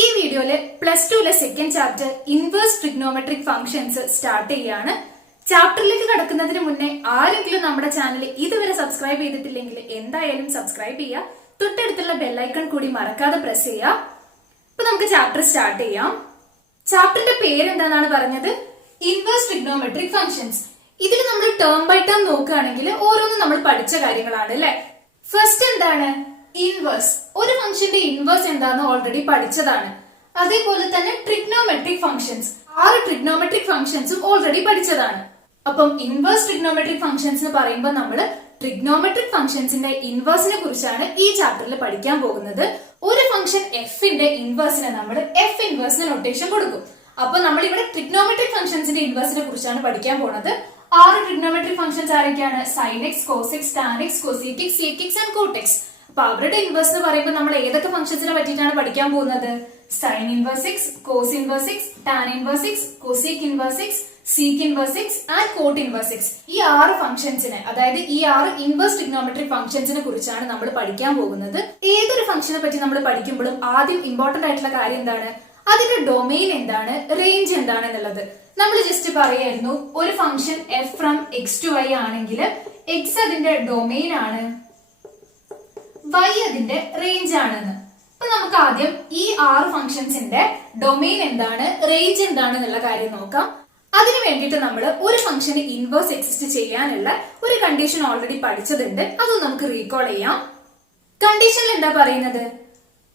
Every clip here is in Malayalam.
ഈ വീഡിയോയില് +2 second chapter inverse trigonometric functions start ചെയ്യാണ്. ചാപ്റ്ററിലേക്ക് കടക്കുന്നതിന് മുന്നേ ആരെങ്കിലും നമ്മുടെ ചാനൽ ഇതുവരെ സബ്സ്ക്രൈബ് ചെയ്തിട്ടില്ലെങ്കിൽ എന്തായാലും സബ്സ്ക്രൈബ് ചെയ്യുക. തൊട്ടടുത്തുള്ള ബെല്ലൈക്കൺ കൂടി മറക്കാതെ പ്രസ് ചെയ്യുക. അപ്പൊ നമുക്ക് ചാപ്റ്റർ സ്റ്റാർട്ട് ചെയ്യാം. ചാപ്റ്ററിന്റെ പേര് എന്താണെന്നാണ് പറഞ്ഞത്? Inverse trigonometric functions. ഇതിൽ നമ്മൾ ടേം ബൈ ടേം നോക്കുകയാണെങ്കിൽ ഓരോന്നും നമ്മൾ പഠിച്ച കാര്യങ്ങളാണ് അല്ലെ. ഫസ്റ്റ് എന്താണ്? ഇൻവേഴ്സ്. ഒരു ഫംഗ്ഷന്റെ ഇൻവേഴ്സ് എന്താണെന്ന് ഓൾറെഡി പഠിച്ചതാണ്. അതേപോലെ തന്നെ ട്രിഗ്നോമെട്രിക് ഫംഗ്ഷൻസ്, 6 ട്രിഗ്നോമെട്രിക് ഫംഗ്ഷൻസും ഓൾറെഡി പഠിച്ചതാണ്. അപ്പം ഇൻവേഴ്സ് ട്രിഗ്നോമെട്രിക് ഫംഗ്ഷൻസ് എന്ന് പറയുമ്പോൾ നമ്മൾ ട്രിഗ്നോമെട്രിക് ഫംഗ്ഷൻസിന്റെ ഇൻവേഴ്സിനെ കുറിച്ചാണ് ഈ ചാപ്റ്ററിൽ പഠിക്കാൻ പോകുന്നത്. ഒരു ഫംഗ്ഷൻ എഫിന്റെ ഇൻവേഴ്സിനെ നമ്മൾ എഫ് ഇൻവേഴ്സിന് നൊട്ടേഷൻ കൊടുക്കും. അപ്പൊ നമ്മൾ ഇവിടെ ട്രിഗ്നോമെട്രിക് ഫംഗ്ഷൻസിന്റെ ഇൻവേഴ്സിനെ കുറിച്ചാണ് പഠിക്കാൻ പോകുന്നത്. 6 ട്രിഗ്നോമെട്രിക് ഫംഗ്ഷൻസ് ആരൊക്കെയാണ്? Sine x, cos x, tan x, cosec x, sec x and cot x. അപ്പൊ അവരുടെ ഇൻവേഴ്സ് എന്ന് പറയുമ്പോൾ നമ്മൾ ഏതൊക്കെ ഫംഗ്ഷൻസിനെ പറ്റിയിട്ടാണ് പഠിക്കാൻ പോകുന്നത്? Sine inverse x, cos inverse x, tan inverse x, cosec inverse x, sec inverse x and cot inverse x. ഈ 6 ഫംഗ്ഷൻസിനെ, അതായത് ഈ 6 ഇൻവേഴ്സ് ട്രിഗ്നോമെട്രിക് ഫംഗ്ഷൻസിനെ കുറിച്ചാണ് നമ്മൾ പഠിക്കാൻ പോകുന്നത്. ഏതൊരു ഫംഗ്ഷനെ പറ്റി നമ്മൾ പഠിക്കുമ്പോഴും ആദ്യം ഇമ്പോർട്ടന്റ് ആയിട്ടുള്ള കാര്യം എന്താണ്? അതിന്റെ ഡൊമെയിൻ എന്താണ്, റേഞ്ച് എന്താണ് എന്നുള്ളത്. നമ്മൾ ജസ്റ്റ് പറയായിരുന്നു, ഒരു function f from x to y ആണെങ്കിൽ എക്സ് അതിന്റെ ഡൊമെയിൻ ആണ്, വൈ അതിന്റെ റേഞ്ച് ആണെന്ന്. അപ്പൊ നമുക്ക് ആദ്യം ഈ 6 ഫംഗ്ഷൻസിന്റെ ഡൊമെയിൻ എന്താണ്, റേഞ്ച് എന്താണ് എന്നുള്ള കാര്യം നോക്കാം. അതിനു വേണ്ടിയിട്ട് നമ്മൾ ഒരു ഫംഗ്ഷന് ഇൻവേഴ്സ് എക്സിസ്റ്റ് ചെയ്യാനുള്ള ഒരു കണ്ടീഷൻ ഓൾറെഡി പഠിച്ചതുണ്ട്. അതും നമുക്ക് റീകോൾ ചെയ്യാം. കണ്ടീഷനിൽ എന്താ പറയുന്നത്?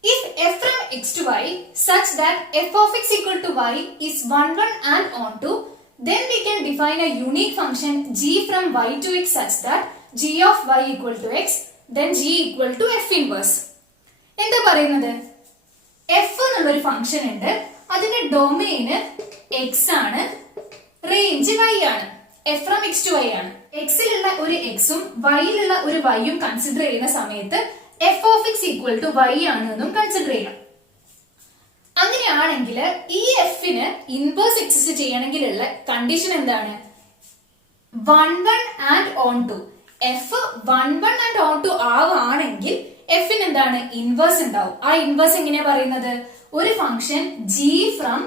If f from x to y such that f of x equal to y is 1, 1 and onto, then we can define a unique function g from y to x such that g of y equal to x, then g equal to f inverse. എന്താ പറയുന്നത്? f എന്നുള്ളൊരു ഫംഗ്ഷൻ ഉണ്ട്, അതിന്റെ ഡൊമെയിന് x ആണ്, റേഞ്ച് y ആണ്. f from x to y ആണ്. x ലുള്ള ഒരു x ഉം y ലുള്ള ഒരു y ഉം കൺസിഡർ ചെയ്യുന്ന സമയത്ത് f of x equal to y ആണെന്നും കൺസിഡർ ചെയ്യണം. അങ്ങനെയാണെങ്കിൽ ഈ എഫിന് ഇൻവേഴ്സ് എക്സിസ്റ്റ് ചെയ്യണമെങ്കിലുള്ള കണ്ടീഷൻ എന്താണ്? 1, 1 and onto. F 1, 1 and onto ആണെങ്കിൽ എഫിന് എന്താണ്? ഇൻവേഴ്സ് ഉണ്ടാവും. ആ ഇൻവേഴ്സ് എങ്ങനെയാ പറയുന്നത്? ഒരു function g from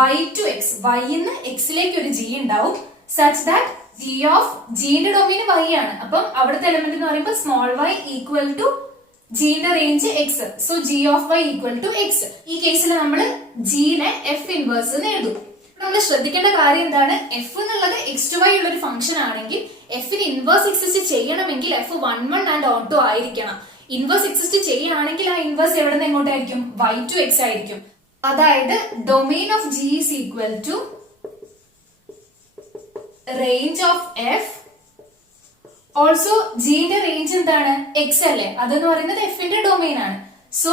y to x, y ന്ന് x ലേക്ക് ഒരു g ഉണ്ടാവും, സച്ച് ദാറ്റ് g ഓഫ് ജിന്റെ ഡൊമെയിൻ y ആണ്. അപ്പം അവിടുത്തെ എലമെന്റ് എന്ന് പറയുമ്പോൾ സ്മോൾ y ഈക്വൽ ടു ജിന്റെ range x, so g of y equal to x. ഈ കേസിൽ നമ്മൾ ജിനെ എഫ് ഇൻവേഴ്സ് എന്ന് എഴുതും. നമ്മൾ ശ്രദ്ധിക്കേണ്ട കാര്യം എന്താണ്? എഫ് എന്നുള്ളത് എക്സ് ടു വൈ ഉള്ള ഒരു ഫംഗ്ഷൻ ആണെങ്കിൽ എഫിന് ഇൻവേഴ്സ് എക്സിസ്റ്റ് ചെയ്യണമെങ്കിൽ എഫ് 1, 1 ആൻഡ് ഓൺ ടു ആയിരിക്കണം. ഇൻവേഴ്സ് എക്സിസ്റ്റ് ചെയ്യുകയാണെങ്കിൽ ആ ഇൻവേഴ്സ് എവിടെ നിന്ന് എങ്ങോട്ടായിരിക്കും? വൈ ടു എക്സ് ആയിരിക്കും. അതായത് domain of g is equal to range of f. Also ജിന്റെ റേഞ്ച് എന്താണ്? എക്സ് അല്ലേ, അതെന്ന് പറയുന്നത് എഫിന്റെ ഡൊമെയിൻ ആണ്. So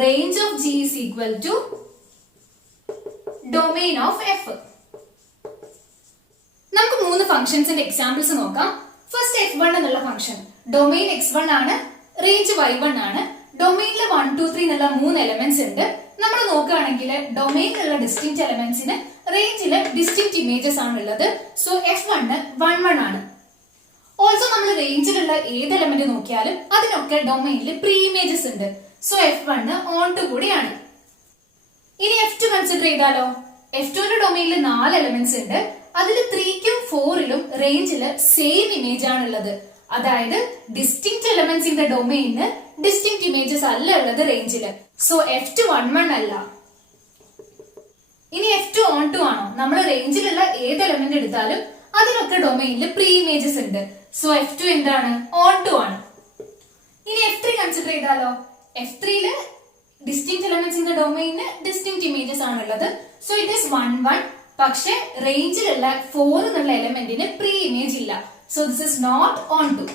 range of g is equal to domain of f. നമുക്ക് 3 ഫംഗ്ഷൻസിന്റെ എക്സാമ്പിൾസ് നോക്കാം. ഫസ്റ്റ് f1 എന്നുള്ള ഫംഗ്ഷൻ ഡൊമെയിൻ x1 ആണ്, റേഞ്ച് y1 ആണ്. ഡൊമെയിനിൽ 1, 2, 3 എന്നുള്ള 3 എലമെന്റ്സ് ഉണ്ട്. നമ്മൾ നോക്കുകയാണെങ്കിൽ ഡൊമെയിനിലുള്ള ഡിസ്റ്റിങ്ക്റ്റ് എലമെന്റ്സിന് റേഞ്ചില് ഡിസ്റ്റിങ്ക്റ്റ് ഇമേജസ് ആണുള്ളത്. സോ f1 1, 1 ആണ്. ഓൾസോ നമ്മൾ റേഞ്ചിലുള്ള ഏത് എലമെന്റ് നോക്കിയാലും അതിനൊക്കെ ഡൊമെയിനിൽ പ്രീ ഇമേജസ് ഉണ്ട്. സോ f1 ഓൺ ടു കൂടിയാണ്. ഇനി f2 കൺസിഡർ ചെയ്താലോ? f2ന്റെ ഡൊമെയിനിൽ 4 എലമെന്റ്സ് ഉണ്ട്. അതിൽ 3ക്കും 4ലും റേഞ്ചില് സെയിം ഇമേജ് ആണുള്ളത്. അതായത് ഡിസ്റ്റിങ്ക്റ്റ് എലമെന്റ്സ് ഇൻ ദ ഡൊമെയിന് ഡിസ്റ്റിങ്ക്റ്റ് ഇമേജസ് അല്ല ഉള്ളത് റേഞ്ചില്. സോ f2 1, 1 അല്ല. ഇനി f2 ഓൺ ടു ആണോ? നമ്മൾ റേഞ്ചിലുള്ള ഏത് എലമെന്റ് എടുത്താലും അതിനൊക്കെ ഡൊമെയിനിൽ പ്രീ ഇമേജസ് ഉണ്ട്. സോ f2 എന്താണ്? ഓൺ ടു ആണ്. ഇനി f3 കൺസിഡർ ചെയ്താലോ? f3ല് ഡിസ്റ്റിങ്ക്റ്റ് എലമെന്റ്സ് ഇൻ ദ ഡൊമെയിന് ഡിസ്റ്റിങ്ക്റ്റ് ഇമേജസ് ആണുള്ളത്. So it is 1, 1. പക്ഷെ റേഞ്ചിലുള്ള 4 എന്നുള്ള എലമെന്റിന് പ്രീ ഇമേജ് ഇല്ല. So this is not onto.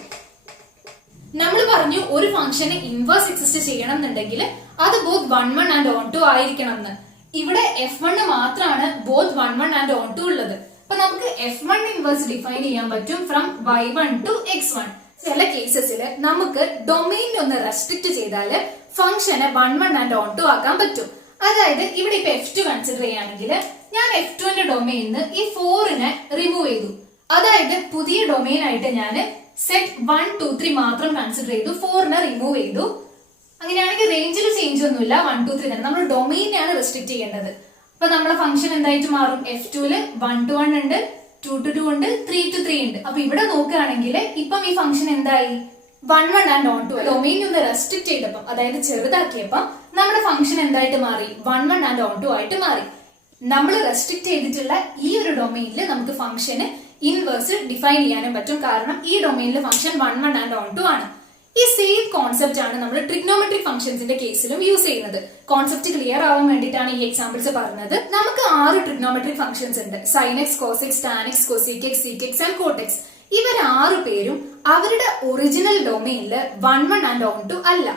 നമ്മൾ പറഞ്ഞു ഒരു ഫംഗ്ഷന് ഇൻവേഴ്സ് എക്സിസ്റ്റ് ചെയ്യണം എന്നുണ്ടെങ്കിൽ അത് ബോത്ത് 1, 1 ആൻഡ് ഓൺ ടു ആയിരിക്കണം എന്ന്. ഇവിടെ f1 മാത്രമാണ് ബോത്ത് 1, 1 ആൻഡ് ഓൺ ടു ഉള്ളത്. അപ്പൊ നമുക്ക് f1 ഇൻവേഴ്സ് ഡിഫൈൻ ചെയ്യാൻ പറ്റും ഫ്രം y1 ടു x1. ചില കേസസിൽ നമുക്ക് ഡൊമെയിൻ ഒന്ന് റെസ്ട്രിക്ട് ചെയ്താൽ ഫംഗ്ഷനെ 1, 1 ആൻഡ് ഓൺ ടു ആക്കാൻ പറ്റും. അതായത് ഇവിടെ ഇപ്പൊ f2 കൺസിഡർ ചെയ്യുകയാണെങ്കിൽ ഞാൻ f2ന്റെ ഡൊമെയിനിന്ന് ഈ 4നെ റിമൂവ് ചെയ്തു. അതായത് പുതിയ ഡൊമെയിൻ ആയിട്ട് ഞാൻ സെറ്റ് 1, 2, 3 മാത്രം കൺസിഡർ ചെയ്തു, 4നെ റിമൂവ് ചെയ്തു. അങ്ങനെയാണെങ്കിൽ റേഞ്ചിൽ ചേഞ്ച് ഒന്നുമില്ല, 1 2 3 തന്നെ. നമ്മൾ ഡൊമെയിനെയാണ് റെസ്ട്രിക്ട് ചെയ്യേണ്ടത്. അപ്പൊ നമ്മളെ ഫംഗ്ഷൻ എന്തായിട്ട് മാറും? F2 1 to 1 ഉണ്ട്, 2 to 2 ഉണ്ട്, 3 to 3 ഉണ്ട്. അപ്പൊ ഇവിടെ നോക്കുകയാണെങ്കിൽ ഇപ്പം ഈ ഫംഗ്ഷൻ എന്തായി? 1 1 ആൻഡ് ഓൺ 2. ഡൊമെയിൻ ഒന്ന് റെസ്ട്രിക്ട് ചെയ്തപ്പം, അതായത് ചെറുതാക്കിയപ്പം നമ്മുടെ ഫംഗ്ഷൻ എന്തായിട്ട് മാറി? 1 1 ആൻഡ് ഓൺ 2 ആയിട്ട് മാറി. നമ്മൾ റെസ്ട്രിക്ട് ചെയ്തിട്ടുള്ള ഈ ഒരു ഡൊമെയിനിൽ നമുക്ക് ഫംഗ്ഷന് ഇൻവേഴ്സ് ഡിഫൈൻ ചെയ്യാനും പറ്റും. കാരണം ഈ ഡൊമെയിനിൽ ഫംഗ്ഷൻ 1 1 ആൻഡ് ഓൺ 2 ആണ്. ഈ സെയിം കോൺസെപ്റ്റ് ആണ് നമ്മൾ ട്രിഗ്നോമെട്രിക് ഫംഗ്ഷൻസിന്റെ കേസിലും യൂസ് ചെയ്യുന്നത്. കോൺസെപ്റ്റ് ക്ലിയർ ആവാൻ വേണ്ടിയിട്ടാണ് ഈ എക്സാമ്പിൾസ് പറഞ്ഞത്. നമുക്ക് 6 ട്രിഗ്നോമെട്രിക് ഫംഗ്ഷൻസ് ഉണ്ട്. sin x, cos x, tan x, cosec x, sec x and cot x. ഇവർ 6 പേരും അവരുടെ ഒറിജിനൽ ഡൊമെയിനിൽ 1 1 ആൻഡ് ഓൺ 2 അല്ല.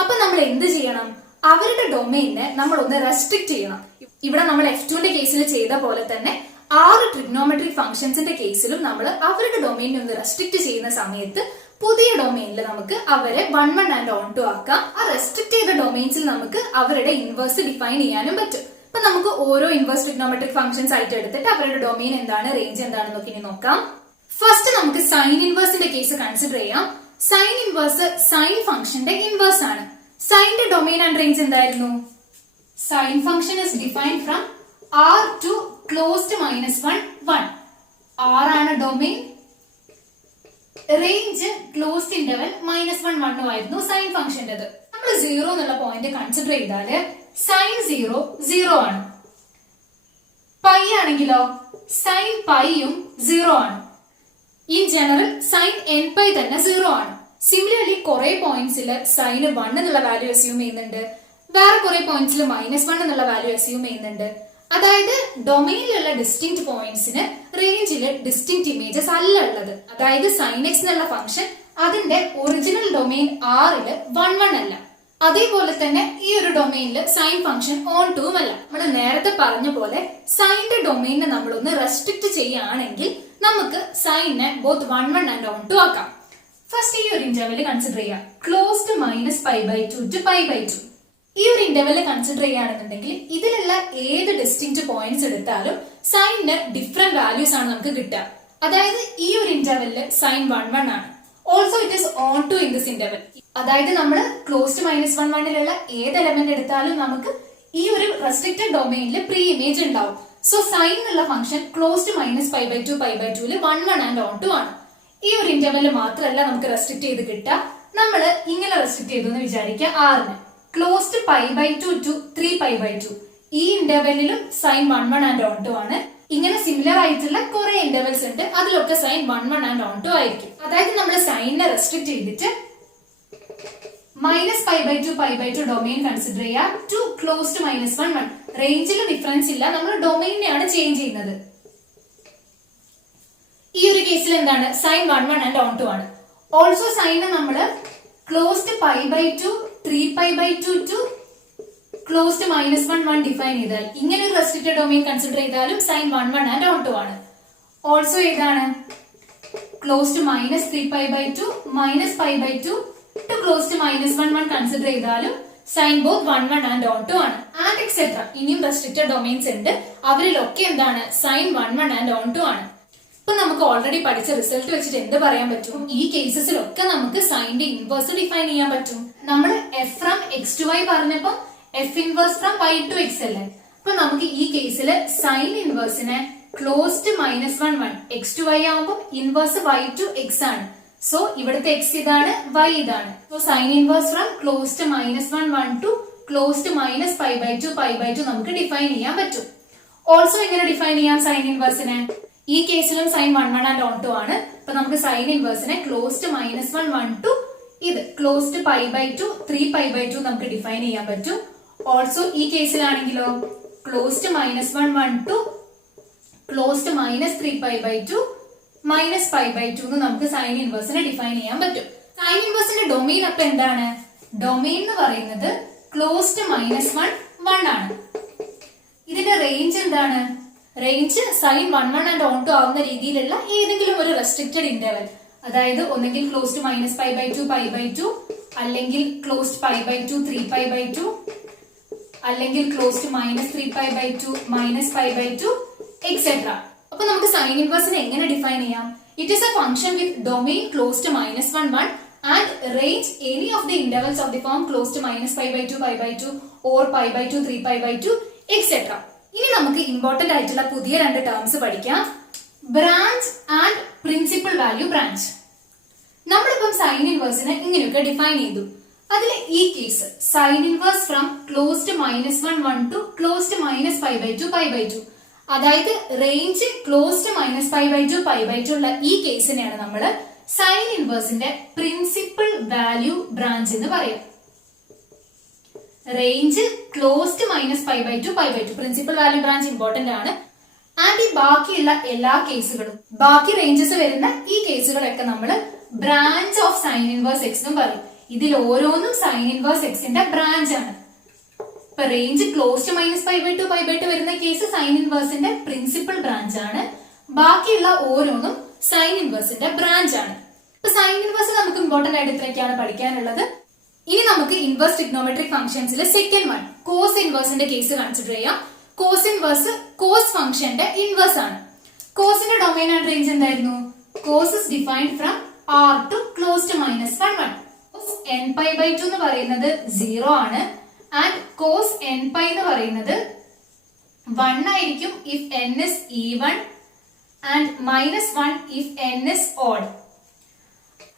അപ്പൊ നമ്മൾ എന്ത് ചെയ്യണം? അവരുടെ ഡൊമെയിനെ നമ്മൾ ഒന്ന് റെസ്ട്രിക്ട് ചെയ്യണം. ഇവിടെ നമ്മൾ F2ന്റെ കേസിൽ ചെയ്ത പോലെ തന്നെ 6 ട്രിഗ്നോമെട്രിക് ഫംഗ്ഷൻസിന്റെ കേസിലും നമ്മൾ അവരുടെ ഡൊമെയിനെ ഒന്ന് റെസ്ട്രിക്ട് ചെയ്യുന്ന സമയത്ത് പുതിയ ഡൊമെയിനിൽ നമുക്ക് അവരെ 1 1 ആൻഡ് ഓൺ 2 ആക്കാം. ആ റെസ്ട്രിക്ട് ചെയ്ത ഡൊമെയിൻസിൽ നമുക്ക് അവരുടെ ഇൻവേഴ്സ് ഡിഫൈൻ ചെയ്യാനും പറ്റും. അപ്പൊ നമുക്ക് ഓരോ ഇൻവേഴ്സ് ട്രിഗ്നോമെട്രിക് ഫംഗ്ഷൻസ് ആയിട്ട് എടുത്തിട്ട് അവരുടെ ഡൊമെയിൻ എന്താണ്, റേഞ്ച് എന്താണെന്നൊക്കെ ഇനി നോക്കാം. ഫസ്റ്റ് നമുക്ക് സൈൻ ഇൻവേഴ്സിന്റെ കേസ് കൺസിഡർ ചെയ്യാം. സൈൻ ഇൻവേഴ്സ് സൈൻ ഫംഗ്ഷന്റെ ഇൻവേഴ്സ് ആണ്. സൈന്റെ ഡൊമെയിൻ ആൻഡ് റേഞ്ച് എന്തായിരുന്നു? Sine function is defined from R to closed -1 1. R ആണ് ഡൊമെയിൻ, റേഞ്ച് ക്ലോസ്ഡ് ഇന്റർവൽ -1 1 ആയിരുന്നു സൈൻ ഫംഗ്ഷന്റേത്. നമ്മൾ 0 എന്നുള്ള പോയിന്റ് കൺസിഡർ ചെയ്താല് സൈൻ 0 0 ആണ്. പൈ ആണെങ്കിലോ സൈൻ പൈയും 0 ആണ്. In general sine n pi തന്നെ 0 ആണ്. സിമിലർലി കുറെ പോയിന്റ്സിൽ സൈന് 1 എന്നുള്ള വാല്യൂ അസ്യൂം ചെയ്യുന്നുണ്ട്, വേറെ കുറെ പോയിന്റ്സിൽ -1 എന്നുള്ള വാല്യൂ അസ്യൂം ചെയ്യുന്നുണ്ട്. അതായത് ഡൊമെയിനിലുള്ള ഡിസ്റ്റിങ്ക്ട് പോയിന്റ്സിന് റേഞ്ചില് ഡിസ്റ്റിങ്ക്ട് ഇമേജസ് അല്ല ഉള്ളത്. അതായത് സൈൻ എക്സ് എന്നുള്ള ഫംഗ്ഷൻ അതിന്റെ ഒറിജിനൽ ഡൊമെയിൻ ആറില് 1 1 അല്ല. അതേപോലെ തന്നെ ഈ ഒരു ഡൊമെയിനിൽ സൈൻ ഫംഗ്ഷൻ ഓൺ 2 അല്ല. നമ്മൾ നേരത്തെ പറഞ്ഞ പോലെ സൈനിന്റെ ഡൊമെയിനെ നമ്മളൊന്ന് റെസ്ട്രിക്ട് ചെയ്യുകയാണെങ്കിൽ നമുക്ക് സൈനെ ബോത്ത് 1 1 ആൻഡ് ഓൺ 2 ആക്കാം. ഫസ്റ്റ് ഈ ഒരു ഇന്റർവെൽ കൺസിഡർ ചെയ്യാം. Closed -π/2 to π/2. ഈ ഒരു ഇന്റർവെൽ കൺസിഡർ ചെയ്യുകയാണെന്നുണ്ടെങ്കിൽ ഇതിലുള്ള ഏത് ഡിസ്റ്റിങ്ക്ട് പോയിന്റ്സ് എടുത്താലും സൈനിന് ഡിഫറെന്റ് വാല്യൂസ് ആണ് നമുക്ക് കിട്ടുക. അതായത് ഈ ഒരു ഇന്റർവെല്ലിൽ സൈൻ 1 1 ആണ്. Also it is on 2 in this interval. അതായത് നമ്മൾ ക്ലോസ്ഡ് -1 1 ഏത് എലമെന്റ് എടുത്താലും നമുക്ക് ഈ ഒരു റെസ്ട്രിക്റ്റഡ് ഡൊമെയിനിൽ പ്രീ ഇമേജ് ഉണ്ടാവും. സോ സൈൻ എന്നുള്ള ഫംഗ്ഷൻ ക്ലോസ്ഡ് -π/2 π/2 1 1 ആൻഡ് ഓൺ 2 ആണ്. ഈ ഒരു ഇന്റർവെല്ലിൽ മാത്രമല്ല നമുക്ക് റെസ്ട്രിക്ട് ചെയ്ത് കിട്ടുക. നമ്മൾ ഇങ്ങനെ റെസ്ട്രിക്ട് ചെയ്തു എന്ന് വിചാരിക്കുക. ആറിന് ക്ലോസ്ഡ് π/2 to 3π/2. ഈ ഇന്റർവെല്ലിലും സൈൻ 1 1 ആൻഡ് ഓൺ 2 ആണ്. ഇങ്ങനെ സിമിലർ ആയിട്ടുള്ള കുറെ ഇന്റർവെൽസ് ഉണ്ട്, അതിലൊക്കെ സൈൻ 1 1 ആൻഡ് ഓൺ 2 ആയിരിക്കും. അതായത് നമ്മൾ സൈനിനെ റെസ്ട്രിക്ട് ചെയ്തിട്ട് -π/2 π/2 ഡൊമെയിൻ കൺസിഡർ ചെയ്യുക. To closed -1 1. റേഞ്ചിൽ ഡിഫറൻസ് ഇല്ല, നമ്മൾ ഡൊമെയിനെയാണ് ചേഞ്ച് ചെയ്യുന്നത്. ഈ ഒരു കേസിൽ എന്താണ്? സൈൻ 1 1 ആൻഡ് ഓൺ 2 ആണ്. ഓൾസോ സൈനെ നമ്മള് ക്ലോസ്ഡ് π/2 3π/2 to ക്ലോസ്ഡ് -1 1 ഡിഫൈൻ ചെയ്താൽ ഇങ്ങനെ ഒരു റെസ്ട്രിക്റ്റഡ് ഡൊമെയിൻ കൺസിഡർ ചെയ്താലും സൈൻ 1 1 ആൻഡ് ഓൺ 2 ആണ്. ഓൾസോ ഏതാണ്? ക്ലോസ്ഡ് -3π/2 -π/2 to ക്ലോസ്ഡ് -1 1 കൺസിഡർ ചെയ്താലും സൈൻ ബോത്ത് 1 1 ആൻഡ് ഓൺ 2 ആണ്. And etcetera. ഇനിയും റെസ്ട്രിക്റ്റഡ് ഡൊമെയിൻസ് ഉണ്ട്, അവരിലൊക്കെ എന്താണ്? സൈൻ 1 1 ആൻഡ് ഓൺ 2 ആണ്. ഇപ്പൊ നമുക്ക് ഓൾറെഡി പഠിച്ച റിസൾട്ട് വെച്ചിട്ട് എന്ത് പറയാൻ പറ്റും? ഈ കേസസിലൊക്കെ നമുക്ക് സൈനിന്റെ ഇൻവേഴ്സ് ഡിഫൈൻ ചെയ്യാൻ പറ്റും. നമ്മൾ f from x to y പറഞ്ഞപ്പോ f inverse from y to x അല്ലേ? അപ്പൊ നമുക്ക് ഈ കേസിൽ സൈൻ ഇൻവേഴ്സിനെ ക്ലോസ്ഡ് -1 1 x to y ആവുമ്പോൾ ഇൻവേഴ്സ് y to x ആണ്. സോ ഇവിടുത്തെ x ഇതാണ്, y ഇതാണ്. So sine inverse from closed -1 1 to closed -π/2 π/2 നമുക്ക് ഡിഫൈൻ ചെയ്യാൻ പറ്റും. ഓൾസോ എങ്ങനെ ഡിഫൈൻ ചെയ്യാം സൈൻ ഇൻവേഴ്സിനെ? ഈ കേസിലും സൈൻ 1 1 ആൻഡ് ഓൺ 2 ആണ്. അപ്പൊ നമുക്ക് സൈൻ ഇൻവേഴ്സിനെ ക്ലോസ്ഡ് -1 1 to ഇത് ക്ലോസ്ഡ് π/2 3π/2 നമുക്ക് ഡിഫൈൻ ചെയ്യാൻ പറ്റും. ഓൾസോ ഈ കേസിലാണെങ്കിലോ ക്ലോസ്ഡ് -1 1 to ക്ലോസ്ഡ് -3π/2 -π/2 നമുക്ക് സൈൻ ഇൻവേഴ്സിനെ ഡിഫൈൻ ചെയ്യാൻ പറ്റും. സൈൻ ഇൻവേഴ്സിന്റെ ഡൊമെയിൻ അപ്പൊ എന്താണ്? ഡൊമെയിൻ എന്ന് പറയുന്നത് ക്ലോസ്ഡ് -1 1 ആണ്. ഇതിന്റെ റേഞ്ച് എന്താണ്? റേഞ്ച് സൈൻ 1 1 ആൻഡ് ഓൺ 2 ആവുന്ന രീതിയിലുള്ള ഏതെങ്കിലും ഒരു റെസ്ട്രിക്റ്റഡ് ഇന്റർവെൽ, അതായത് ഒന്നെങ്കിൽ ക്ലോസ്ഡ് -π/2 π/2, അല്ലെങ്കിൽ ക്ലോസ്ഡ് π/2 3π/2, അല്ലെങ്കിൽ ക്ലോസ്ഡ് -3π/2 -π/2 എക്സെട്ര. അപ്പൊ നമുക്ക് സൈൻ ഇൻവേഴ്സിനെ എങ്ങനെ ഡിഫൈൻ ചെയ്യാം? It is a function with domain closed -1 1 and range any of the intervals of the form close to minus pi by 2, pi by 2 or pi by 2, 3 pi by 2 etc. ഇനി നമുക്ക് ഇമ്പോർട്ടന്റ് ആയിട്ടുള്ള പുതിയ രണ്ട് ടേംസ് പഠിക്കാം. Branch and principal value branch. നമ്മളിപ്പം സൈൻ ഇൻവേഴ്സിനെ ഇങ്ങനെയൊക്കെ ഡിഫൈൻ ചെയ്തു. അതിൽ ഈ case sine inverse from closed -1 to closed -π/2 π/2, അതായത് റേഞ്ച് ക്ലോസ്ഡ് -π/2 π/2 ഉള്ള ഈ കേസിനെയാണ് നമ്മൾ സൈൻ ഇൻവേഴ്സിന്റെ പ്രിൻസിപ്പൽ വാല്യൂ ബ്രാഞ്ച് എന്ന് പറയാം. Range closed -π/2 π/2 principal value branch important ആണ്. ആൻഡ് ഈ ബാക്കിയുള്ള എല്ലാ കേസുകളും, ബാക്കി റേഞ്ചസ് വരുന്ന ഈ കേസുകളൊക്കെ നമ്മൾ branch of sine inverse x എന്നും പറയും. ഇതിൽ ഓരോന്നും സൈൻ ഇൻവേഴ്സ് എക്സിന്റെ ബ്രാഞ്ച് ആണ്. ഇപ്പൊ റേഞ്ച് ക്ലോസ്ഡ് -π/2 π/2 വരുന്ന കേസ് സൈൻ ഇൻവേഴ്സിന്റെ പ്രിൻസിപ്പൽ ബ്രാഞ്ച് ആണ്. ബാക്കിയുള്ള ഓരോന്നും സൈൻ ഇൻവേഴ്സിന്റെ ബ്രാഞ്ച് ആണ്. ഇപ്പൊ സൈൻ ഇൻവേഴ്സ് നമുക്ക് ഇമ്പോർട്ടന്റ് ആയിട്ട് ഇത്രയൊക്കെയാണ് പഠിക്കാനുള്ളത്. ഇനി നമുക്ക് ഇൻവേഴ്സ് ട്രിഗ്നോമെട്രിക് ഫംഗ്ഷൻസിലെ സെക്കൻഡ് വൺ കോസ് ഇൻവേഴ്സിന്റെ കേസ് കൺസിഡർ ചെയ്യാം. കോസ് ഇൻവേഴ്സ് കോസ് ഫംഗ്ഷന്റെ ഇൻവേഴ്സ് ആണ്. കോസിന്റെ ഡൊമൈൻ ആൻഡ് റേഞ്ച് എന്തായിരുന്നു? Cos is defined from R to close to -1 nπ/2 എന്ന് പറയുന്നത് 0 ആണ്. ആൻഡ് കോസ് nπ എന്ന് പറയുന്നത് 1 ആയിരിക്കും if n is even and -1 if n is odd.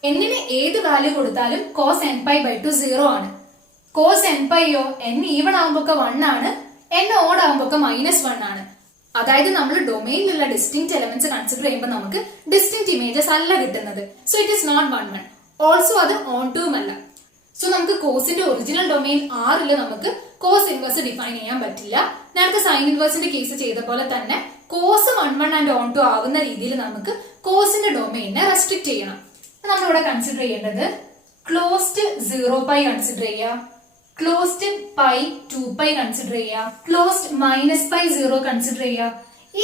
എന്നിന് ഏത് വാല്യൂ കൊടുത്താലും കോസ് nπ/2 0 ആണ്. കോസ് nπയോ n ഈവൺ ആകുമ്പോ 1 ആണ്, n ഓഡ് ആകുമ്പോ -1 ആണ്. അതായത് നമ്മൾ ഡൊമൈനിലുള്ള ഡിസ്റ്റിങ്ക്റ്റ് എലമെന്റ്സ് കൺസിഡർ ചെയ്യുമ്പോൾ നമുക്ക് ഡിസ്റ്റിങ്ക്റ്റ് ഇമേജസ് അല്ല കിട്ടുന്നത്. So it is not 1 1. Also അത് ഓൺ ടൂം അല്ല. സോ നമുക്ക് കോസിന്റെ ഒറിജിനൽ ഡൊമൈൻ ആറിൽ നമുക്ക് കോസ് ഇൻവേഴ്സ് ഡിഫൈൻ ചെയ്യാൻ പറ്റില്ല. നേരത്തെ സൈൻ ഇൻവേഴ്സിന്റെ കേസ് ചെയ്ത പോലെ തന്നെ കോസ് 1 1 ആൻഡ് ഓൺ ടു ആവുന്ന രീതിയിൽ നമുക്ക് കോസിന്റെ ഡൊമൈനെ റെസ്ട്രിക്ട് ചെയ്യണം. നമ്മളിവിടെ കൺസിഡർ ചെയ്യേണ്ടത് ക്ലോസ്ഡ് 0π കൺസിഡർ ചെയ്യുക, ക്ലോസ്ഡ് π2π കൺസിഡർ ചെയ്യുക, ക്ലോസ്ഡ് -π0 കൺസിഡർ ചെയ്യുക.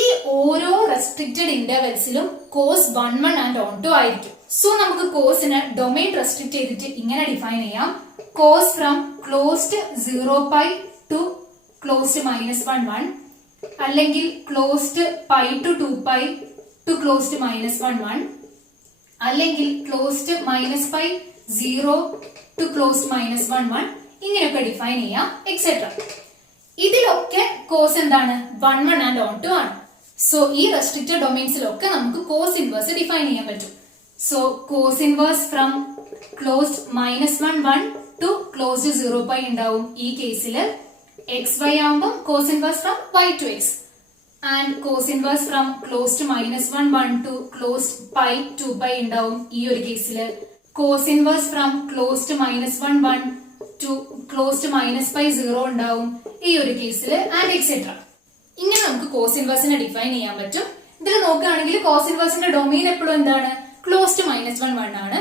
ഈ ഓരോ റെസ്ട്രിക്റ്റഡ് ഇന്റർവെൽസിലും കോസ് 1 1 ആൻഡ് ഓൺ ടു ആയിരിക്കും. സോ നമുക്ക് കോസിന് ഡൊമൈൻ റെസ്ട്രിക്ട് ചെയ്തിട്ട് ഇങ്ങനെ ഡിഫൈൻ ചെയ്യാം. Cos from closed 0π to closed -1 1, അല്ലെങ്കിൽ ക്ലോസ്ഡ് π ടു 2π ടു ക്ലോസ്ഡ് -1 1, അല്ലെങ്കിൽ ക്ലോസ്ഡ് -π0 ടു ക്ലോസ്ഡ് -1 1, ഇങ്ങനെയൊക്കെ ഡിഫൈൻ ചെയ്യാം എക്സെട്ര. ഇതിലൊക്കെ കോസ് എന്താണ്? 1 1 ആൻഡ് ഓൺ ടു ആണ്. സോ ഈ റെസ്ട്രിക്റ്റഡ് ഡൊമൈൻസിലൊക്കെ നമുക്ക് കോസ് ഇൻവേഴ്സ് ഡിഫൈൻ ചെയ്യാൻ പറ്റും. So cos inverse from closed -1 1 to closed 0π ഉണ്ടാവും. ഈ കേസിൽ xy ആവുമ്പോൾ cos inverse from y to x, and cos inverse from closed -1 1 to closed π2π ഉണ്ടാവും. ഈ ഒരു കേസിൽ cos inverse from closed -1 1 to closed -π0 ഉണ്ടാവും. ഈ ഒരു കേസിൽ ആൻഡ് എക്സെട്ര. ഇങ്ങനെ നമുക്ക് കോസ് ഇൻവേഴ്സിനെ ഡിഫൈൻ ചെയ്യാൻ പറ്റും. ഇതിൽ നോക്കുകയാണെങ്കിൽ കോസ് ഇൻവേഴ്സിന്റെ ഡൊമൈൻ എപ്പോഴും എന്താണ്? ക്ലോസ്ഡ് -1 1 ആണ്.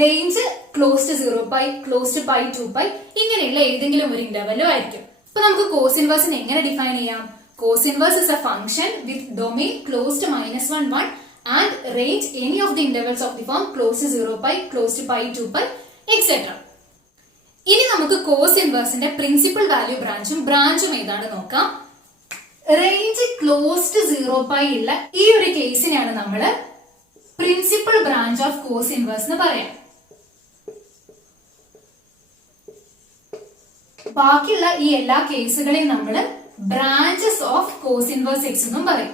റേഞ്ച് ക്ലോസ്ഡ് 0π, ക്ലോസ്ഡ് π2π, ഇങ്ങനെയുള്ള ഏതെങ്കിലും ഒരു ഇന്റർവെല്ലോ ആയിരിക്കും. അപ്പൊ നമുക്ക് കോസ് ഇൻവേഴ്സിനെ എങ്ങനെ ഡിഫൈൻ ചെയ്യാം? Cos inverse is a function with domain closed -1 1 and range any of the intervals of the form closed 0π, closed π2π et cetera. ഇനി നമുക്ക് കോസ് ഇൻവേഴ്സിന്റെ പ്രിൻസിപ്പൽ വാല്യൂ ബ്രാഞ്ചും ഏതാണ് നോക്കാം. റേഞ്ച് ക്ലോസ്ഡ് 0π ഉള്ള ഈ ഒരു കേസിനെയാണ് നമ്മൾ principal branch of cos inverse എന്ന് പറയാം. ബാക്കിയുള്ള ഈ എല്ലാ കേസുകളെയും നമ്മൾ branches of cos inverse x എന്നും പറയും.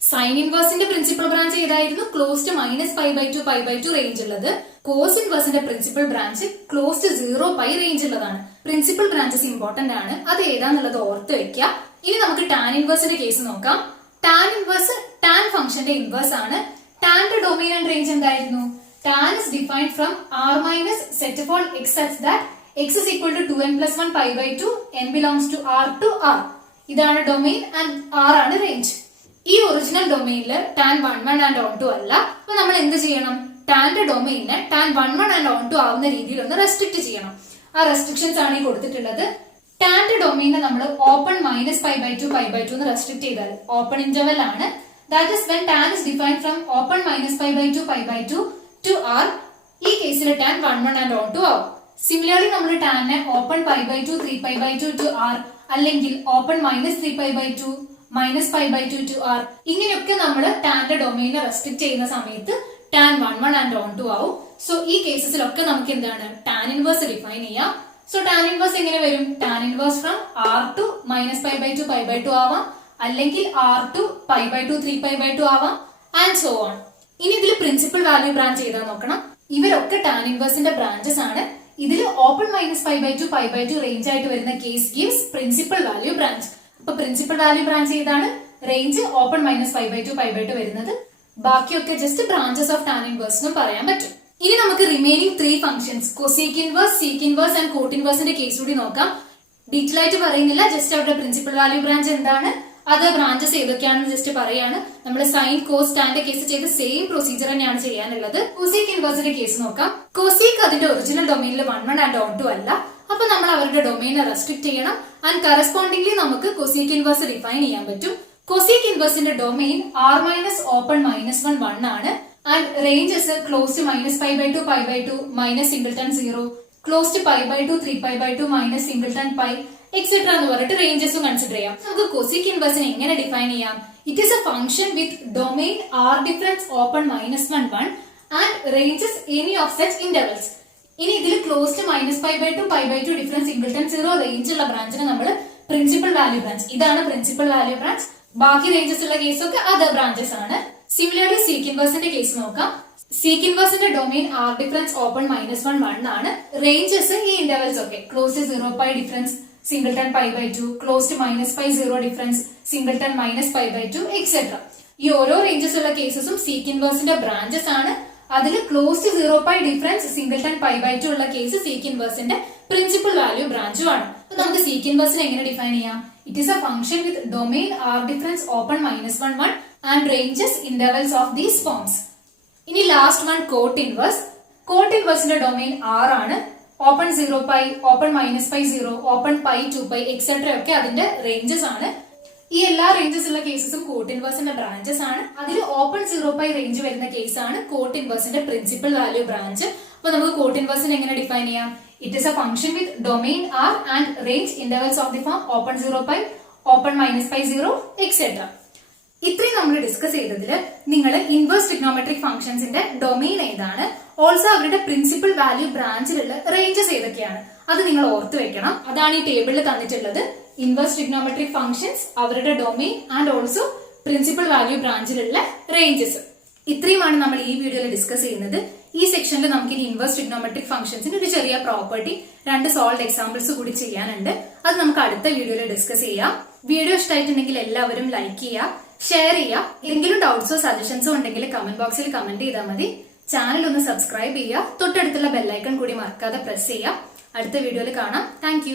സൈൻ ഇൻവേഴ്സിന്റെ പ്രിൻസിപ്പൽ ബ്രാഞ്ച് ഏതായിരുന്നു? ക്ലോസ്ഡ് -π/2 π/2 റേഞ്ച് ഉള്ളത്. കോസ് ഇൻവേഴ്സിന്റെ പ്രിൻസിപ്പൽ ബ്രാഞ്ച് ക്ലോസ്ഡ് 0π റേഞ്ച് ഉള്ളതാണ്. പ്രിൻസിപ്പൽ ബ്രാഞ്ചസ് ഇമ്പോർട്ടന്റ് ആണ്, അത് ഏതാന്നുള്ളത് ഓർത്ത് വെക്കുക. ഇനി നമുക്ക് ടാൻ ഇൻവേഴ്സിന്റെ കേസ് നോക്കാം. ടാൻ ഇൻവേഴ്സ് ടാൻ ഫംഗ്ഷന്റെ ഇൻവേഴ്സ് ആണ്. ടാന്റെ ഡൊമൈൻ ആൻഡ് റേഞ്ച് എന്തായിരുന്നു? Tan is defined from r minus set of all x such that x is equal to 2n plus 1 π/2, n belongs to r to r. ഇതാണ് ഡൊമൈൻ ആൻഡ് r ആണ് റേഞ്ച്. ഈ ഒറിജിനൽ ഡൊമൈനിൽ ടാൻ 1 1 ആൻഡ് ഓൺ ടു അല്ല. അപ്പൊ നമ്മൾ എന്ത് ചെയ്യണം? ടാന്റെ ഡൊമൈനെ ടാൻ 1 1 ആൻഡ് ഓൺ ടു ആവുന്ന രീതിയിൽ ഒന്ന് റെസ്ട്രിക്ട് ചെയ്യണം. ആ റെസ്ട്രിക്ഷൻസ് ആണ് ഈ കൊടുത്തിട്ടുള്ളത്. ടാന്റെ ഡൊമൈനെ നമ്മൾ ഓപ്പൺ -π/2 π/2 എന്ന് റെസ്ട്രിക്ട് ചെയ്താൽ ഓപ്പൺ ഇന്റർവെൽ ആണ്. That is when tan is defined from open -π/2 π/2 to r. ഈ കേസിൽ ടാൻ 1 1 ആൻഡ് ഓൺ ടു ആവും. സിമിലർലി നമ്മൾ ടാനെ ഓപ്പൺ π/2 3π/2 ടു r, അല്ലെങ്കിൽ ഓപ്പൺ -3π/2 -π/2 ടു r, ഇങ്ങനെയൊക്കെ നമ്മൾ ടാന്റെ ഡൊമൈനെ റെസ്ട്രിക്ട് ചെയ്യുന്ന സമയത്ത് ടാൻ 1 1 ആൻഡ് ഓൺ ടു ആവും. സോ ഈ കേസസിലൊക്കെ നമുക്ക് എന്താണ് ടാൻ ഇൻവേഴ്സ് ഡിഫൈൻ ചെയ്യാം. സോ ടാൻ ഇൻവേഴ്സ് എങ്ങനെ വരും? Tan inverse from R to minus pi by two pi by two ആവാം, അല്ലെങ്കിൽ R to pi by two 3 pi by two ആവാം, ആൻഡ് സോ ഓൺ. ഇനി ഇതിൽ പ്രിൻസിപ്പൽ വാല്യൂ ബ്രാഞ്ച് ചെയ്താൽ നോക്കണം. ഇവരൊക്കെ ടാൻ ഇൻവേഴ്സിന്റെ ബ്രാഞ്ചസ് ആണ്. ഇതിൽ open minus pi by two range ആയിട്ട് വരുന്ന case gives principal value branch. അപ്പൊ പ്രിൻസിപ്പൽ വാല്യൂ ബ്രാഞ്ച് ചെയ്താണ് range open minus pi by two വരുന്നത്. ബാക്കിയൊക്കെ just branches of tan inverse എന്നും പറയാൻ പറ്റും. ഇനി നമുക്ക് remaining 3 functions cosec inverse, sec inverse and cot ഇൻവേഴ്സിന്റെ കേസ് കൂടി നോക്കാം. ഡീറ്റെയിൽ ആയിട്ട് പറയുന്നില്ല, ജസ്റ്റ് അവരുടെ പ്രിൻസിപ്പൽ വാല്യൂ ബ്രാഞ്ച് എന്താണ്, അത് ബ്രാഞ്ചസ് ഏതൊക്കെയാണെന്ന് ജസ്റ്റ് പറയാണ്. നമ്മൾ സൈൻ കോസ് ടാന്റെ കേസ് ചെയ്ത സെയിം പ്രൊസീജിയർ തന്നെയാണ് ചെയ്യാനുള്ളത്. കൊസീക് ഇൻവേഴ്സിന്റെ കേസ് നോക്കാം. കൊസീക് അതിന്റെ ഒറിജിനൽ ഡൊമൈനിൽ 1 1 ആൻഡ് 2 അല്ല. അപ്പൊ നമ്മൾ അവരുടെ ഡൊമൈനെ റെസ്ട്രിക്ട് ചെയ്യണം. ആൻഡ് കറസ്പോണ്ടിംഗ്ലി നമുക്ക് കൊസീക് ഇൻവേഴ്സ് ഡിഫൈൻ ചെയ്യാൻ പറ്റും. കൊസീക് ഇൻവേഴ്സിന്റെ domain R minus open minus 1 ആണ്. And ranges close to minus pi by two minus singleton 0, close to pi by two 3 pi by two minus singleton pi etcetera എന്ന് പറഞ്ഞിട്ട് റേഞ്ചസും കൺസിഡർ ചെയ്യാം. നമുക്ക് കൊസീക് ഇൻവേഴ്സിനെ എങ്ങനെ ഡിഫൈൻ ചെയ്യാം? It is a function with domain R difference open minus 1 1 and ranges any of such intervals. ഇനി ഇതിൽ close to minus pi by two difference singleton 0 range ഉള്ള ബ്രാഞ്ചിനെ നമ്മൾ പ്രിൻസിപ്പൽ വാല്യൂ ബ്രാഞ്ച്, ഇതാണ് പ്രിൻസിപ്പൽ വാല്യൂ ബ്രാഞ്ച്. ബാക്കി റേഞ്ചസ് ഉള്ള കേസൊക്കെ അതർ ബ്രാഞ്ചസ് ആണ്. സിമിലർലി സീക് ഇൻവേഴ്സിന്റെ കേസ് നോക്കാം. സീക് ഇൻവേഴ്സിന്റെ domain R difference open minus 1 1 ആണ്. റേഞ്ചസ് ഈ ഇന്റർവൽസ് ഒക്കെ close to 0 pi difference singleton pi by two, close to minus pi 0 difference singleton minus pi by two etcetera. ഈ ഓരോ റേഞ്ചസ് ഉള്ള കേസസും സീക് ഇൻവേഴ്സിന്റെ ബ്രാഞ്ചസ് ആണ്. അതിൽ close to 0 pi difference singleton pi by two ഉള്ള കേസ് സീക് ഇൻവേഴ്സിന്റെ പ്രിൻസിപ്പൽ വാല്യൂ ബ്രാഞ്ചും ആണ്. അപ്പൊ നമുക്ക് സീക് ഇൻവേഴ്സിനെ എങ്ങനെ ഡിഫൈൻ ചെയ്യാം? It is a function with domain R difference open minus 1 1 and ranges intervals of these forms. ഇനി last one cot inverse. Cot ഇൻവേഴ്സിന്റെ ഡൊമൈൻ ആർ ആണ്. Open 0 pi, open minus pi 0, open pi 2 pi et cetera ഒക്കെ അതിന്റെ റേഞ്ചസ് ആണ്. ഈ എല്ലാ റേഞ്ചസ് ഉള്ള കേസസും കോട്ട് ഇൻവേഴ്സിന്റെ ബ്രാഞ്ചസ് ആണ്. അതിൽ ഓപ്പൺ 0 പൈ റേഞ്ച് വരുന്ന കേസാണ് കോട്ട് ഇൻവേഴ്സിന്റെ പ്രിൻസിപ്പൽ വാല്യൂ ബ്രാഞ്ച്. അപ്പൊ നമുക്ക് കോട്ട് ഇൻവേഴ്സിനെ എങ്ങനെ ഡിഫൈൻ ചെയ്യാം? It is a function with domain R and range intervals of the form open 0 pi, open minus pi 0 etcetera. ഇത്രയും നമ്മൾ ഡിസ്കസ് ചെയ്തതിൽ നിങ്ങൾ ഇൻവേഴ്സ് ട്രിഗ്നോമെട്രിക് ഫംഗ്ഷൻസിന്റെ ഡൊമൈൻ ഏതാണ്, ഓൾസോ അവരുടെ പ്രിൻസിപ്പൽ വാല്യൂ ബ്രാഞ്ചിലുള്ള റേഞ്ചസ് ഏതൊക്കെയാണ്, അത് നിങ്ങൾ ഓർത്തു വെക്കണം. അതാണ് ഈ ടേബിളിൽ തന്നിട്ടുള്ളത്. ഇൻവേഴ്സ് ട്രിഗ്നോമെട്രിക് ഫംഗ്ഷൻസ്, അവരുടെ domain and also principal value ബ്രാഞ്ചിലുള്ള റേഞ്ചസ്. ഇത്രയുമാണ് നമ്മൾ ഈ വീഡിയോയിൽ ഡിസ്കസ് ചെയ്യുന്നത്. ഈ സെക്ഷനിൽ നമുക്ക് ഇനി ഇൻവേഴ്സ് ട്രിഗ്നോമെട്രിക് ഫംഗ്ഷൻസിന് ഒരു ചെറിയ പ്രോപ്പർട്ടി, 2 സോൾവ്ഡ് എക്സാമ്പിൾസ് കൂടി ചെയ്യാനുണ്ട്. അത് നമുക്ക് അടുത്ത വീഡിയോയിൽ ഡിസ്കസ് ചെയ്യാം. വീഡിയോ ഇഷ്ടമായിട്ടുണ്ടെങ്കിൽ എല്ലാവരും ലൈക്ക് ചെയ്യുക, ഷെയർ ചെയ്യുക. എന്തെങ്കിലും ഡൗട്ട്സോ സജഷൻസോ ഉണ്ടെങ്കിൽ കമന്റ് ബോക്സിൽ കമന്റ് ചെയ്താൽ മതി. ചാനൽ ഒന്ന് സബ്സ്ക്രൈബ് ചെയ്യുക, തൊട്ടടുത്തുള്ള ബെല്ലൈക്കൺ കൂടി മറക്കാതെ പ്രസ് ചെയ്യുക. അടുത്ത വീഡിയോയിൽ കാണാം. താങ്ക്